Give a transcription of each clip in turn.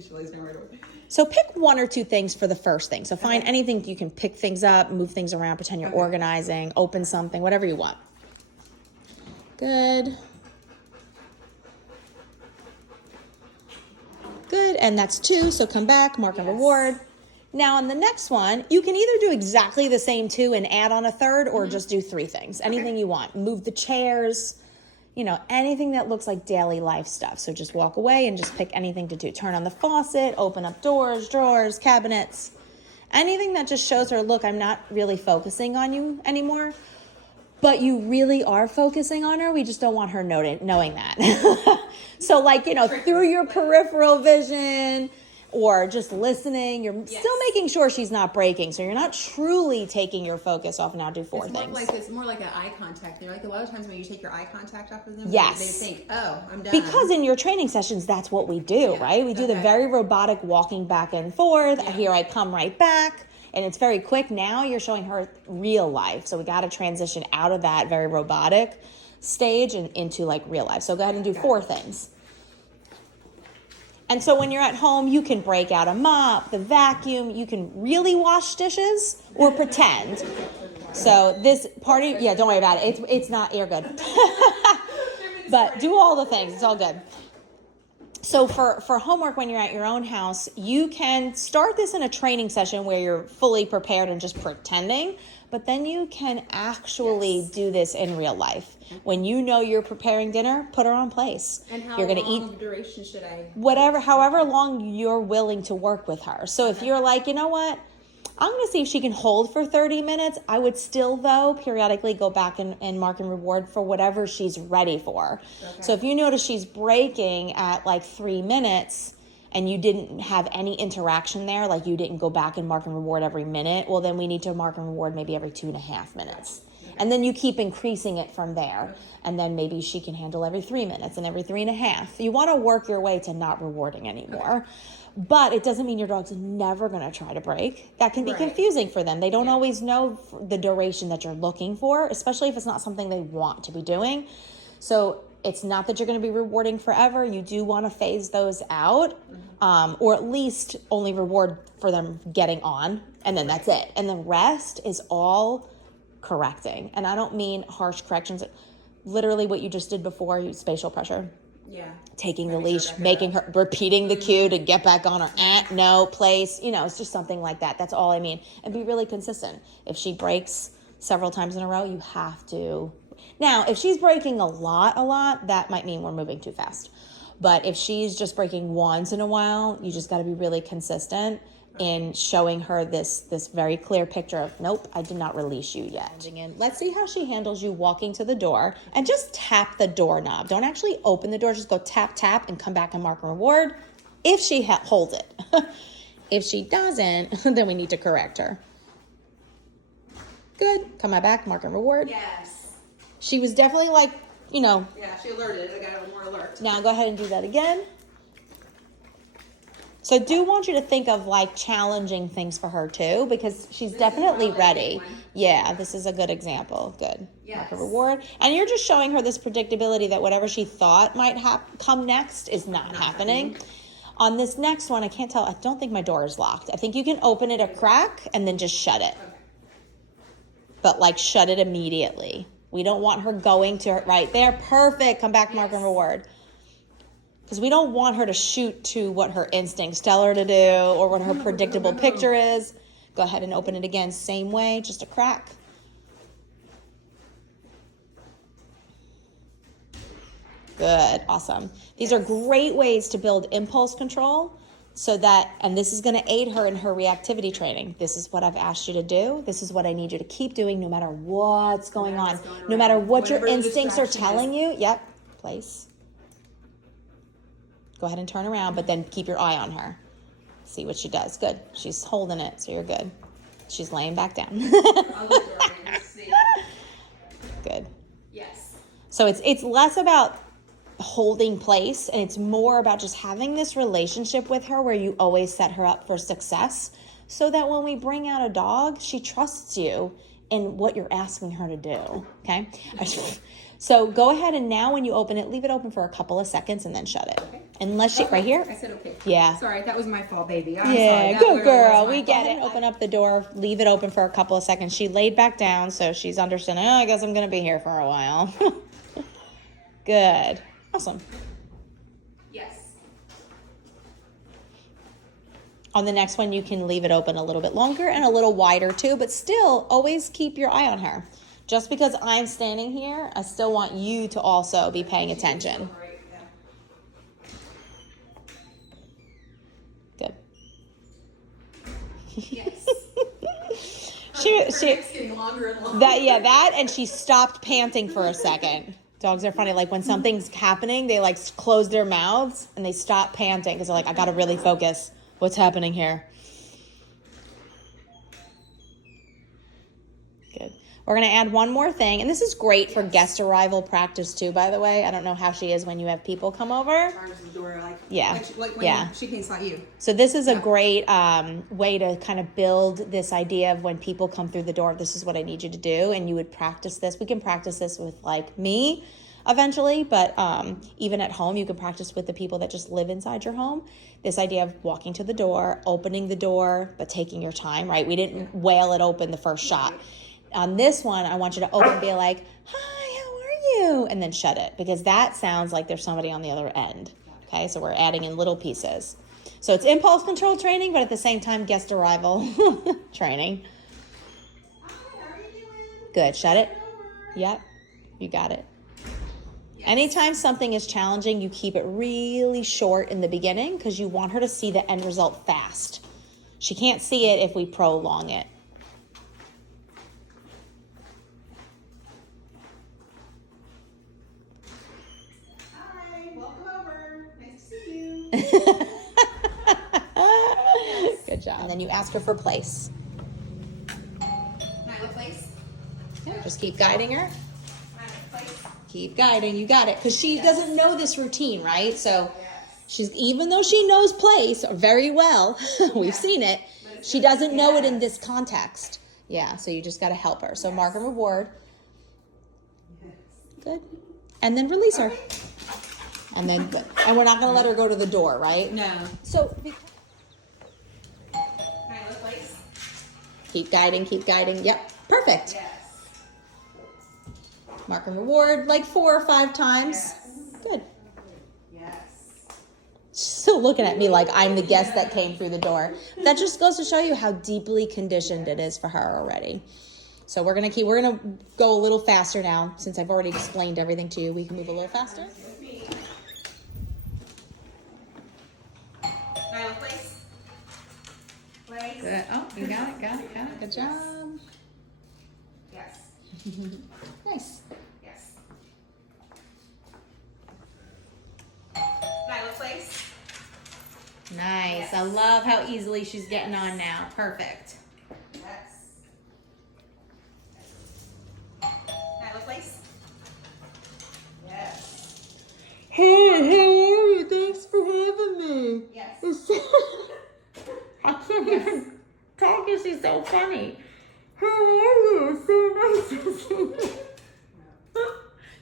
She lays down right away. So pick one or two things for the first thing. So find anything you can pick things up, move things around, pretend you're organizing, open something, whatever you want. Good. Good, and that's 2, so come back, mark and reward. Now on the next one, you can either do exactly the same 2 and add on a third, or just do 3 things, anything you want. Move the chairs, you know, anything that looks like daily life stuff. So just walk away and just pick anything to do. Turn on the faucet, open up doors, drawers, cabinets, anything that just shows her, look, I'm not really focusing on you anymore. But you really are focusing on her. We just don't want her knowing that. So like, you know, through your peripheral vision or just listening, you're still making sure she's not breaking. So you're not truly taking your focus off. Now do 4 things. It's more like an eye contact. Like a lot of times when you take your eye contact off of them, yes, they think, oh, I'm done. Because in your training sessions, that's what we do, right? We do the very robotic walking back and forth. Here I come right back. And it's very quick. Now you're showing her real life. So we got to transition out of that very robotic stage and into like real life. So go ahead and do 4 things. And so when you're at home, you can break out a mop, the vacuum. You can really wash dishes or pretend. So this party, don't worry about it. It's not, you're good. But do all the things. It's all good. So for homework when you're at your own house, you can start this in a training session where you're fully prepared and just pretending, but then you can actually do this in real life. When you know you're preparing dinner, put her on place. And how you're gonna long duration should I? However long you're willing to work with her. So if you're like, you know what? I'm going to see if she can hold for 30 minutes. I would still, though, periodically go back and mark and reward for whatever she's ready for. Okay. So if you notice she's breaking at like 3 minutes and you didn't have any interaction there, like you didn't go back and mark and reward every minute, well, then we need to mark and reward maybe every 2.5 minutes. Okay. And then you keep increasing it from there. Okay. And then maybe she can handle every 3 minutes and every 3.5. You want to work your way to not rewarding anymore. Okay. But it doesn't mean your dog's never going to try to break. That can be confusing for them. They don't always know the duration that you're looking for, especially if it's not something they want to be doing. So it's not that you're going to be rewarding forever. You do want to phase those out, or at least only reward for them getting on, and then that's it. And the rest is all correcting. And I don't mean harsh corrections. Literally what you just did before, spatial pressure. Yeah. Taking the leash, making her, repeating the cue to get back on her, no, place, it's just something like that. That's all I mean. And be really consistent. If she breaks several times in a row, you have to. Now, if she's breaking a lot, that might mean we're moving too fast. But if she's just breaking once in a while, you just got to be really consistent in showing her this very clear picture of, nope, I did not release you yet. Let's see how she handles you walking to the door, and just tap the doorknob. Don't actually open the door, just go tap, tap, and come back and mark and reward if she holds it. If she doesn't, then we need to correct her. Good, come back, mark and reward. Yes. She was definitely like, Yeah, she alerted, I got a more alert. Now go ahead and do that again. So I do want you to think of like challenging things for her too, because she's definitely ready. Yeah, this is a good example. Good. Yes. Like a reward. And you're just showing her this predictability that whatever she thought might come next is not happening. On this next one, I can't tell. I don't think my door is locked. I think you can open it a crack and then just shut it. Okay. But like shut it immediately. We don't want her going to her right there. Perfect. Come back, mark and reward. Because we don't want her to shoot to what her instincts tell her to do or what her predictable picture is. Go ahead and open it again. Same way, just a crack. Good, awesome. These are great ways to build impulse control so that, and this is going to aid her in her reactivity training. This is what I've asked you to do. This is what I need you to keep doing no matter what's going on. No matter what your instincts are telling you. Yep, place. Go ahead and turn around, but then keep your eye on her. See what she does. Good. She's holding it, so you're good. She's laying back down. Good. Yes. So it's less about holding place, and it's more about just having this relationship with her where you always set her up for success, so that when we bring out a dog, she trusts you in what you're asking her to do. Okay? So go ahead and now when you open it, leave it open for a couple of seconds and then shut it. Okay. Unless she, right here? I said okay. Yeah. Sorry, that was my fault, baby. I'm sorry. Yeah, That good literally girl. was my We get fault. it. Open up the door, leave it open for a couple of seconds. She laid back down, so she's understanding, I guess I'm going to be here for a while. Good. Awesome. Yes. On the next one, you can leave it open a little bit longer and a little wider too, but still always keep your eye on her. Just because I'm standing here, I still want you to also be paying attention. Good. Yes. She It's getting longer and longer. that and she stopped panting for a second. Dogs are funny. Like when something's happening, they like close their mouths and they stop panting because they're like, I got to really focus. What's happening here? Good. We're going to add one more thing. And this is great for guest arrival practice too, by the way. I don't know how she is when you have people come over. Charms the door, like, Yeah. like when Yeah. she thinks not you. So this is a great way to kind of build this idea of when people come through the door, this is what I need you to do. And you would practice this. We can practice this with like me eventually, but even at home, you can practice with the people that just live inside your home. This idea of walking to the door, opening the door, but taking your time, right? We didn't wail it open the first shot. On this one, I want you to open and be like, hi, how are you? And then shut it because that sounds like there's somebody on the other end. Okay, so we're adding in little pieces. So it's impulse control training, but at the same time, guest arrival training. Hi, how are you doing? Good, shut it. Yep, you got it. Anytime something is challenging, you keep it really short in the beginning because you want her to see the end result fast. She can't see it if we prolong it. Hi, welcome over. Nice to see you. Good job. And then you ask her for place. Nyla, place. Yeah, just keep guiding her. Nyla, place. Keep guiding. You got it. Because she doesn't know this routine, right? So Yes. she's, even though she knows place very well, we've seen it, she doesn't know it in this context. Yeah, so you just got to help her. So mark and reward. Good. And then release her. And then, and we're not going to let her go to the door, right? No. So Nyla, place. keep guiding, keep guiding. Yep, perfect. Yes. Mark and reward like 4 or 5 times. Yes. Good. Yes. She's still looking at me like I'm the guest that came through the door. That just goes to show you how deeply conditioned it is for her already. So we're gonna go a little faster now. Since I've already explained everything to you, we can move a little faster. Nyla, place. Place. Good. Oh, you got it. Good job. Yes. Nice. Yes. Nyla, place. Nice. I love how easily she's getting on now. Perfect. Yes. Nyla, place. Yes. Hey, how are you? Thanks for having me. Yes. I can't even talk because she's so funny. How are you? So nice to see you.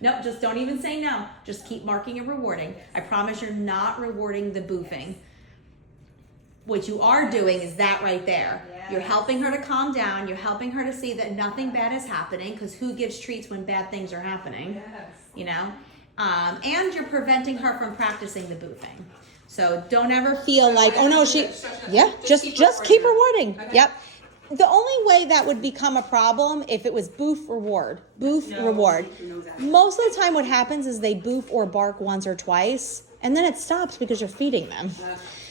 No, just don't even say no. Just keep marking and rewarding. I promise you're not rewarding the boofing. What you are doing is that right there. Yes. You're helping her to calm down. You're helping her to see that nothing bad is happening because who gives treats when bad things are happening? Yes. You know? And you're preventing her from practicing the boofing. So don't ever feel like, oh no, she, yeah, just keep rewarding. Okay. Yep. The only way that would become a problem if it was boof reward. Reward. Most of the time what happens is they boof or bark once or twice and then it stops because you're feeding them.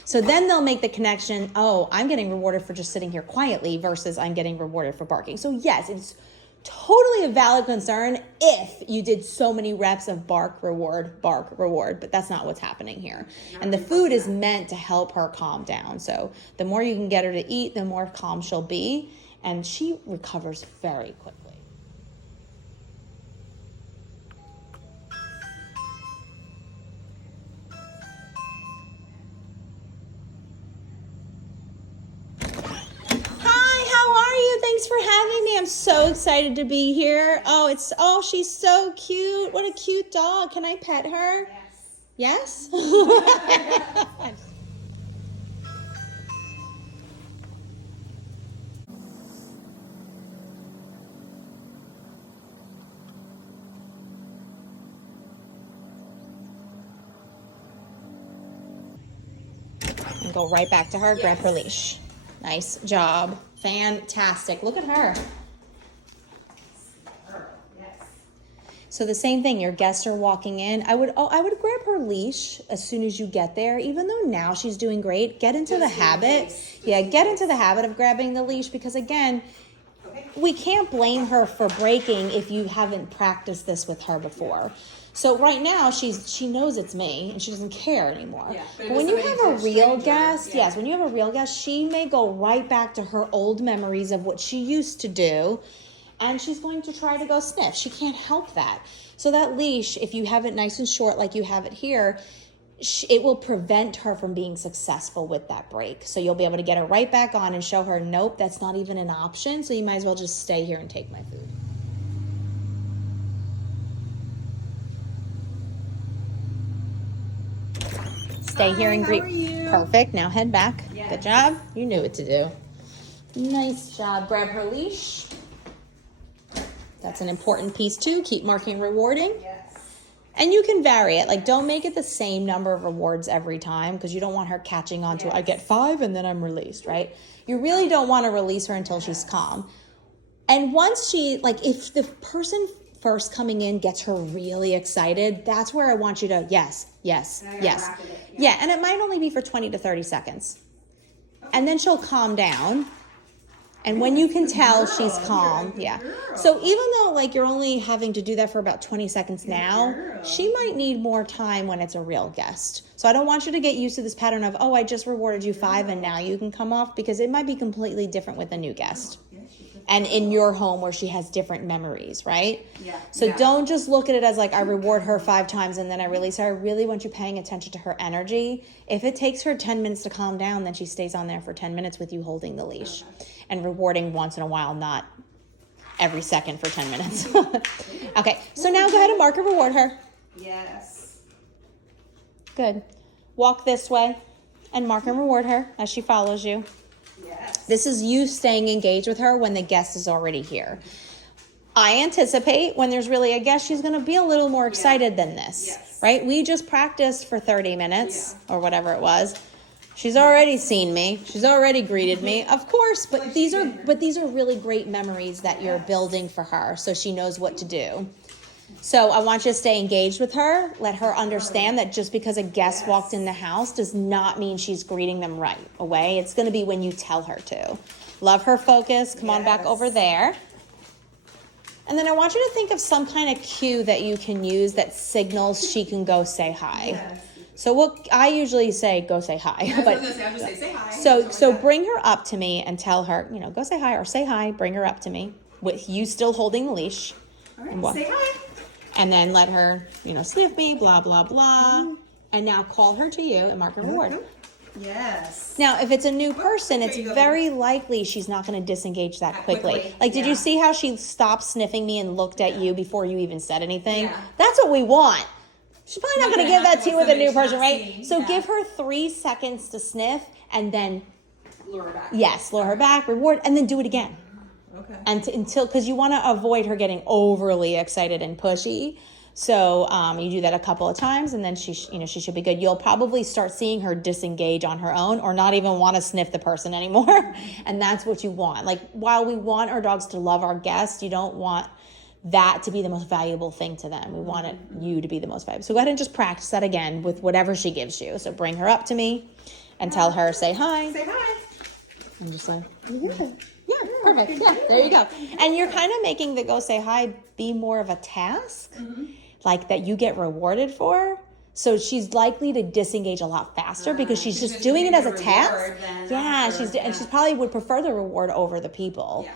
So then they'll make the connection, oh, I'm getting rewarded for just sitting here quietly versus I'm getting rewarded for barking. So yes, it's totally a valid concern if you did so many reps of bark, reward, but that's not what's happening here. And the food is meant to help her calm down. So the more you can get her to eat, the more calm she'll be. And she recovers very quickly. Hi, how are you? Thanks for having me. I'm so excited to be here. Oh, she's so cute. What a cute dog. Can I pet her? Yes. Yes? And go right back to her, grab her leash. Nice job. Fantastic. Look at her. Yes. So the same thing, your guests are walking in. I would grab her leash as soon as you get there, even though now she's doing great. Get into the habit. Get into the habit of grabbing the leash, because again, we can't blame her for breaking if you haven't practiced this with her before. So right now she knows it's me and she doesn't care anymore. Yeah, but when you have a real guest, yes, when you have a real guest, she may go right back to her old memories of what she used to do, and she's going to try to go sniff. She can't help that. So that leash, if you have it nice and short like you have it here, it will prevent her from being successful with that break. So you'll be able to get her right back on and show her, nope, that's not even an option. So you might as well just stay here and take my food. Stay here and greet. How are you? Perfect. Now head back. Yes. Good job. You knew what to do. Nice job. Grab her leash. That's an important piece too. Keep marking and rewarding. Yes. And you can vary it. Like, don't make it the same number of rewards every time, because you don't want her catching on to, I get 5 and then I'm released, right? You really don't want to release her until she's calm. And once she, like, if the person first coming in gets her really excited, that's where I want you to, yes. Yeah, and it might only be for 20 to 30 seconds. And then she'll calm down. And when you can tell she's calm, So even though like you're only having to do that for about 20 seconds now, she might need more time when it's a real guest. So I don't want you to get used to this pattern of, oh, I just rewarded you 5 and now you can come off, because it might be completely different with a new guest. And in your home where she has different memories, right? Yeah. So don't just look at it as like, I reward her 5 times and then I release her. I really want you paying attention to her energy. If it takes her 10 minutes to calm down, then she stays on there for 10 minutes with you holding the leash and rewarding once in a while, not every second for 10 minutes. Okay, so now go ahead and mark and reward her. Yes. Good. Walk this way and mark and reward her as she follows you. Yes. This is you staying engaged with her when the guest is already here. I anticipate when there's really a guest, she's going to be a little more excited than this, right? We just practiced for 30 minutes or whatever it was. She's already seen me. She's already greeted me. Of course, but these are really great memories that you're building for her, so she knows what to do. So I want you to stay engaged with her. Let her understand that just because a guest walked in the house does not mean she's greeting them right away. It's going to be when you tell her to. Love her focus. Come on back over there. And then I want you to think of some kind of cue that you can use that signals she can go say hi. Yes. So I usually say, go say hi. Yeah, But I was gonna say hi. so bring her up to me and tell her, go say hi, or say hi, bring her up to me with you still holding the leash. All right, And walk. say hi. And then let her, sniff me, blah, blah, blah. And now call her to you and mark her reward. Yes. Now, if it's a new person, there it's you go. very likely she's not going to disengage that quickly. quickly, Like, did yeah. you see how she stopped sniffing me and looked at you before you even said anything? Yeah. That's what we want. She's probably not going to give that to you with a new person, right? seeing, So yeah. give her 3 seconds to sniff and then, Lure her back. lure her back, reward, and then do it again. Okay. And because you want to avoid her getting overly excited and pushy. So you do that a couple of times, and then she should be good. You'll probably start seeing her disengage on her own, or not even want to sniff the person anymore. And that's what you want. Like, while we want our dogs to love our guests, you don't want that to be the most valuable thing to them. We want you to be the most valuable. So go ahead and just practice that again with whatever she gives you. So bring her up to me and tell her, say hi. Say hi. I'm just like, yeah, perfect. Yeah, there you go. And you're kind of making the go say hi be more of a task, like that you get rewarded for. So she's likely to disengage a lot faster because she's just doing it as a task. Then Yeah, after, and she probably would prefer the reward over the people. Yeah.